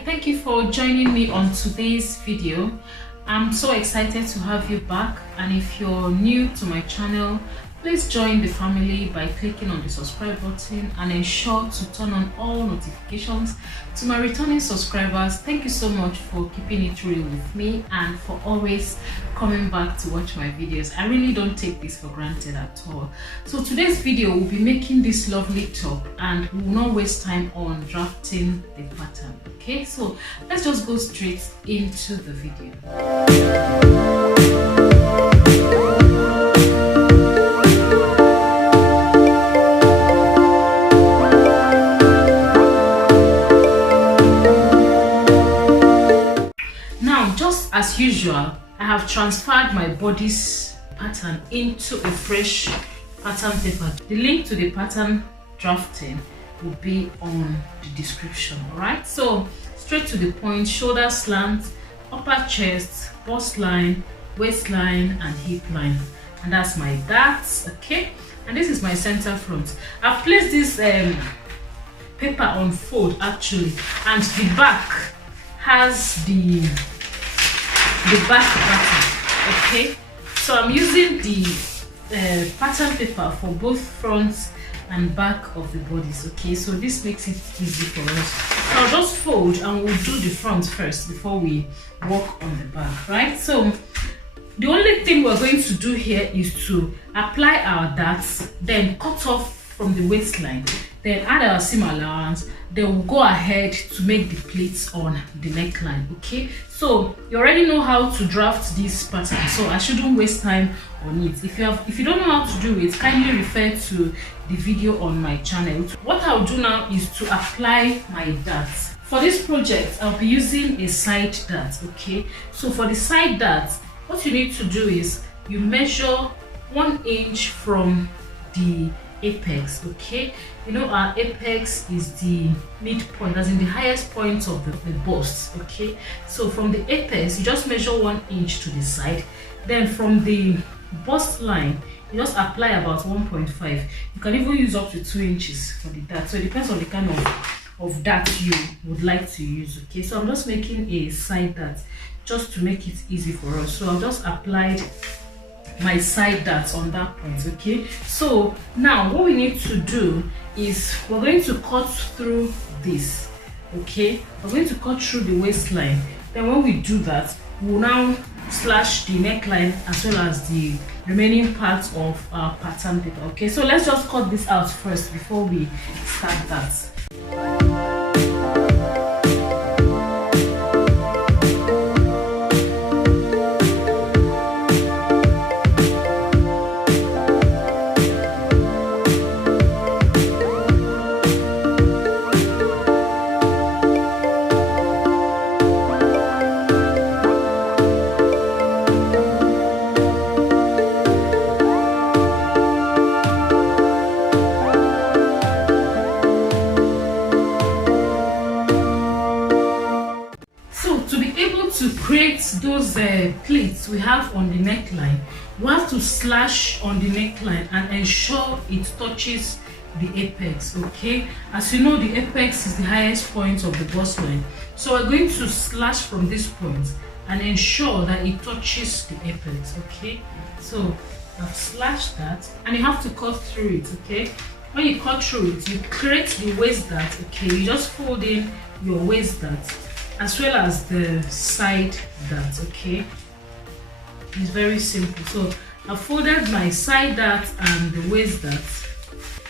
Hi, thank you for joining me on today's video. I'm so excited to have you back, and if you're new to my channel, please join the family by clicking on the subscribe button and ensure to turn on all notifications. To my returning subscribers, thank you so much for keeping it real with me and for always coming back to watch my videos. I really don't take this for granted at all. So today's video will be making this lovely top, and we will not waste time on drafting the pattern. Okay, so let's just go straight into the video. As usual, I have transferred my body's pattern into a fresh pattern paper. The link to the pattern drafting will be on the description. Alright, so straight to the point: shoulder slant, upper chest, bust line, waistline, and hip line. And that's my darts. Okay, and this is my center front. I've placed this paper on fold actually, and the back has the back pattern. Okay, so I'm using the pattern paper for both front and back of the bodies. Okay, so this makes it easy for us. So I'll just fold and we'll do the front first before we work on the back, right? So the only thing we're going to do here is to apply our darts, then cut off from the waistline, then add our seam allowance, then we'll go ahead to make the pleats on the neckline. Okay, so you already know how to draft this pattern, so I shouldn't waste time on it. If you don't know how to do it, kindly refer to the video on my channel. What I'll do now is to apply my darts. For this project, I'll be using a side dart. Okay, so for the side dart, what you need to do is you measure 1 inch from the apex. Okay, you know our apex is the midpoint, as in the highest point of the bust. Okay, so from the apex you just measure 1 inch to the side, then from the bust line you just apply about 1.5. You can even use up to 2 inches for the dart, so it depends on the kind of dart you would like to use. Okay, so I'm just making a side dart just to make it easy for us. So I'll just apply my side darts on that point. Okay, so now what we need to do is we're going to cut through this. Okay, we're going to cut through the waistline. Then when we do that, we'll now slash the neckline as well as the remaining parts of our pattern paper. Okay, so let's just cut this out first before we start that. To create those pleats we have on the neckline, we have to slash on the neckline and ensure it touches the apex. Okay, as you know, the apex is the highest point of the bust line, so we're going to slash from this point and ensure that it touches the apex. Okay, so I've slashed that and you have to cut through it. Okay, when you cut through it, you create the waist dart. Okay, you just fold in your waist dart as well as the side dart. Okay, it's very simple. So I folded my side dart and the waist dart,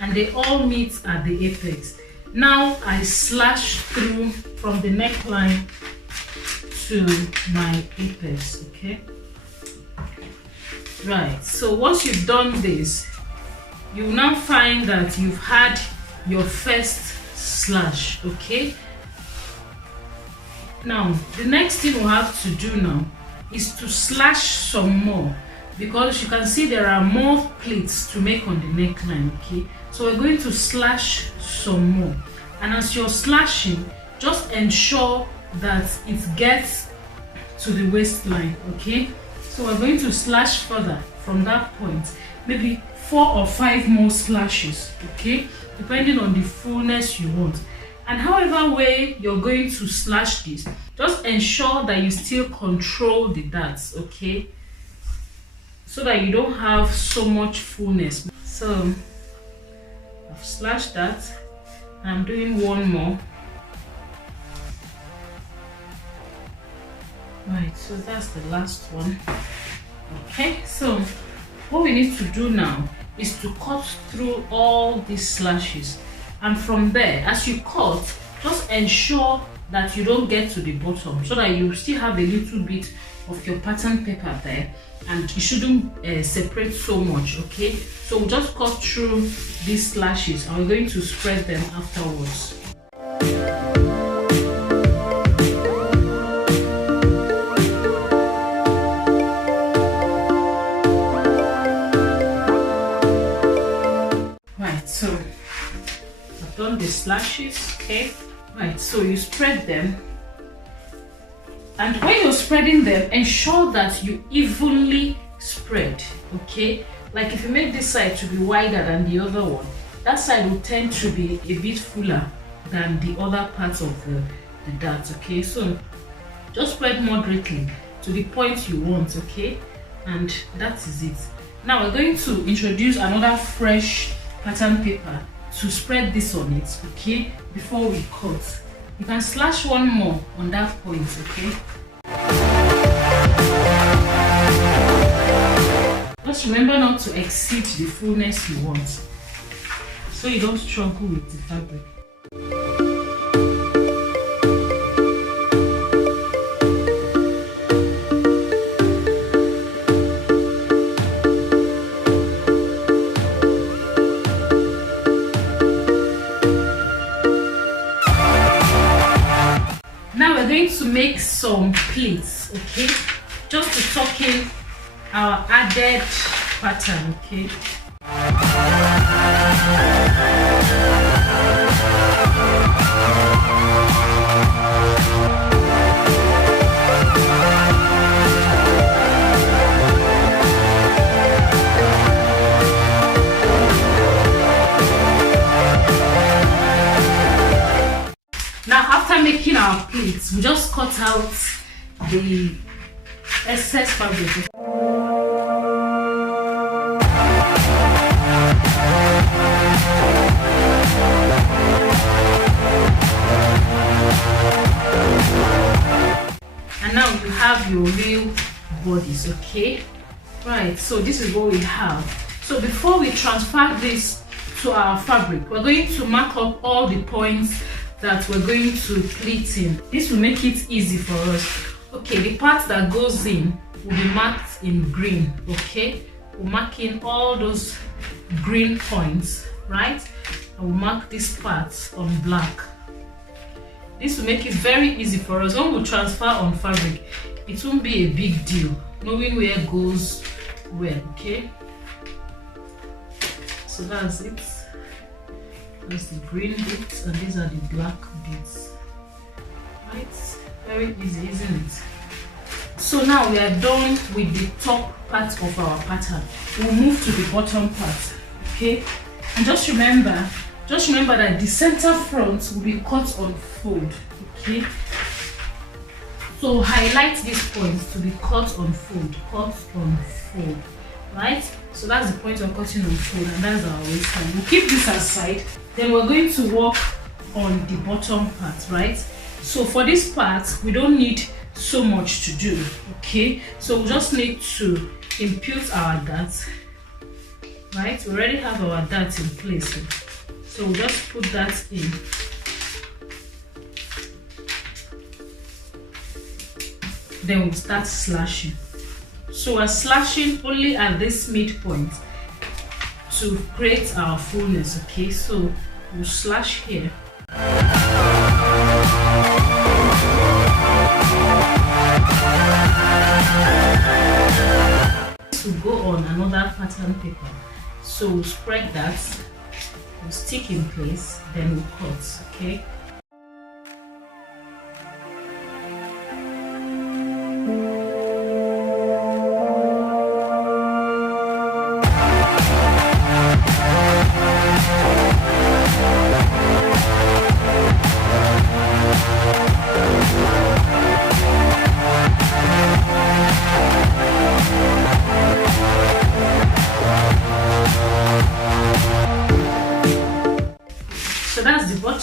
and they all meet at the apex. Now I slash through from the neckline to my apex. Okay, right, so once you've done this, you will now find that you've had your first slash. Okay, now the next thing we'll have to do now is to slash some more, because you can see there are more pleats to make on the neckline. Okay, so we're going to slash some more, and as you're slashing, just ensure that it gets to the waistline. Okay, so we're going to slash further from that point, maybe 4 or 5 more slashes. Okay, depending on the fullness you want. And however way you're going to slash this, just ensure that you still control the darts, okay, so that you don't have so much fullness. So I've slashed that, and I'm doing one more. Right, so that's the last one. Okay, so what we need to do now is to cut through all these slashes, and from there, as you cut, just ensure that you don't get to the bottom, so that you still have a little bit of your pattern paper there, and it shouldn't separate so much. Okay, so we'll just cut through these slashes, and we're going to spread them afterwards. So I've done the slashes, okay? Right, so you spread them, and when you're spreading them, ensure that you evenly spread, okay? Like if you make this side to be wider than the other one, that side will tend to be a bit fuller than the other parts of the dart, okay? So just spread moderately to the point you want, okay? And that is it. Now we're going to introduce another fresh pattern paper to spread this on it, okay, before we cut. You can slash one more on that point, okay? Just remember not to exceed the fullness you want, so you don't struggle with the fabric. Now we're going to make some pleats, okay, just to tuck in our added pattern, okay. Now after making our pleats, we just cut out the excess fabric. And now you have your real bodies, okay? Right, so this is what we have. So before we transfer this to our fabric, we're going to mark up all the points that we're going to pleat in. This will make it easy for us. Okay, the part that goes in will be marked in green, okay? We'll mark in all those green points, right? And we'll mark this part on black. This will make it very easy for us. When we transfer on fabric, it won't be a big deal knowing where it goes where, okay? So that's it. That's the green bits, and these are the black bits. Right? Very easy, isn't it? So now we are done with the top part of our pattern. We'll move to the bottom part, okay? And just remember that the center front will be cut on fold, okay? So highlight these points to be cut on fold, right? So that's the point of cutting on fold, and that's our waistline. We'll keep this aside. Then we're going to work on the bottom part, right? So for this part, we don't need so much to do, okay? So we just need to impute our darts, right? We already have our darts in place, so we'll just put that in. Then we'll start slashing. So we're slashing only at this midpoint to create our fullness, okay? So we'll slash here. This will go on another pattern paper. So we'll spread that, we'll stick in place, then we'll cut, okay?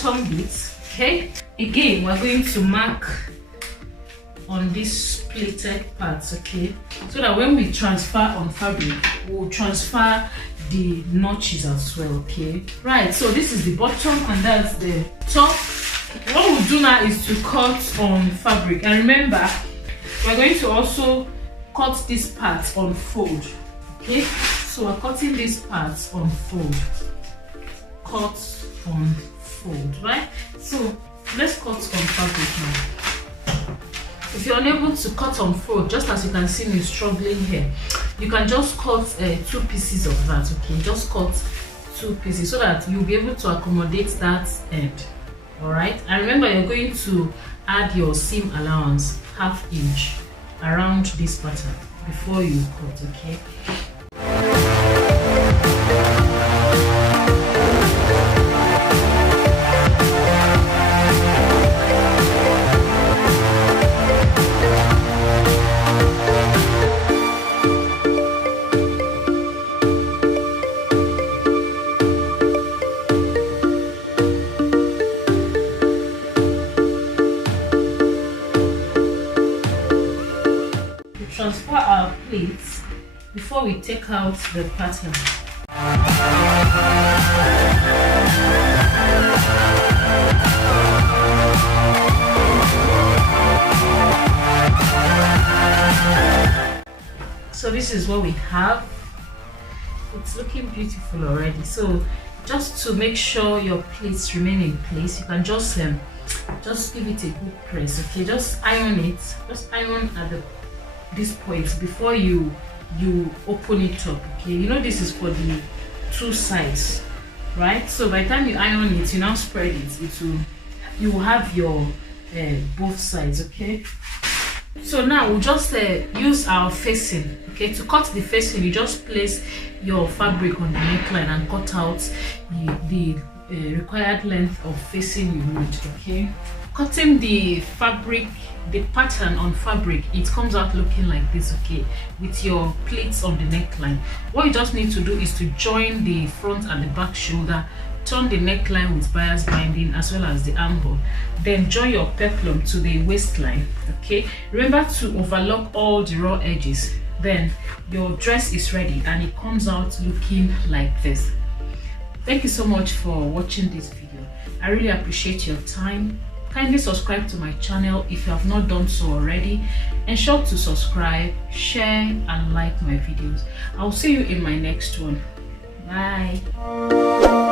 bottom bit. Okay, again we're going to mark on these pleated parts, okay, so that when we transfer on fabric, we'll transfer the notches as well. Okay, right, so this is the bottom and that's the top. What we'll do now is to cut on fabric, and remember we're going to also cut these parts on fold. Okay, so we're cutting these parts on fold, cut on fold, right? So let's cut on fabric now. If you're unable to cut on fold, just as you can see me struggling here, you can just cut 2 pieces of that. Okay, just cut 2 pieces so that you'll be able to accommodate that end. All right, and remember you're going to add your seam allowance, 1/2 inch, around this pattern before you cut. Okay. Transfer our pleats before we take out the pattern. So this is what we have. It's looking beautiful already. So just to make sure your pleats remain in place, you can just give it a good press. Okay, just iron it. Just iron at this point before you open it up. Okay, you know this is for the 2 sides, right? So by the time you iron it, you now spread it. You will have your both sides. Okay, so now we'll just use our facing. Okay, to cut the facing, you just place your fabric on the neckline and cut out the required length of facing you need. Okay, cutting the fabric, the pattern on fabric, it comes out looking like this. Okay, with your pleats on the neckline, what you just need to do is to join the front and the back shoulder, turn the neckline with bias binding as well as the armhole, then join your peplum to the waistline. Okay, remember to overlock all the raw edges, then your dress is ready and it comes out looking like this. Thank you so much for watching this video. I really appreciate your time. Kindly subscribe to my channel if you have not done so already. Ensure to subscribe, share and like my videos. I'll see you in my next one. Bye.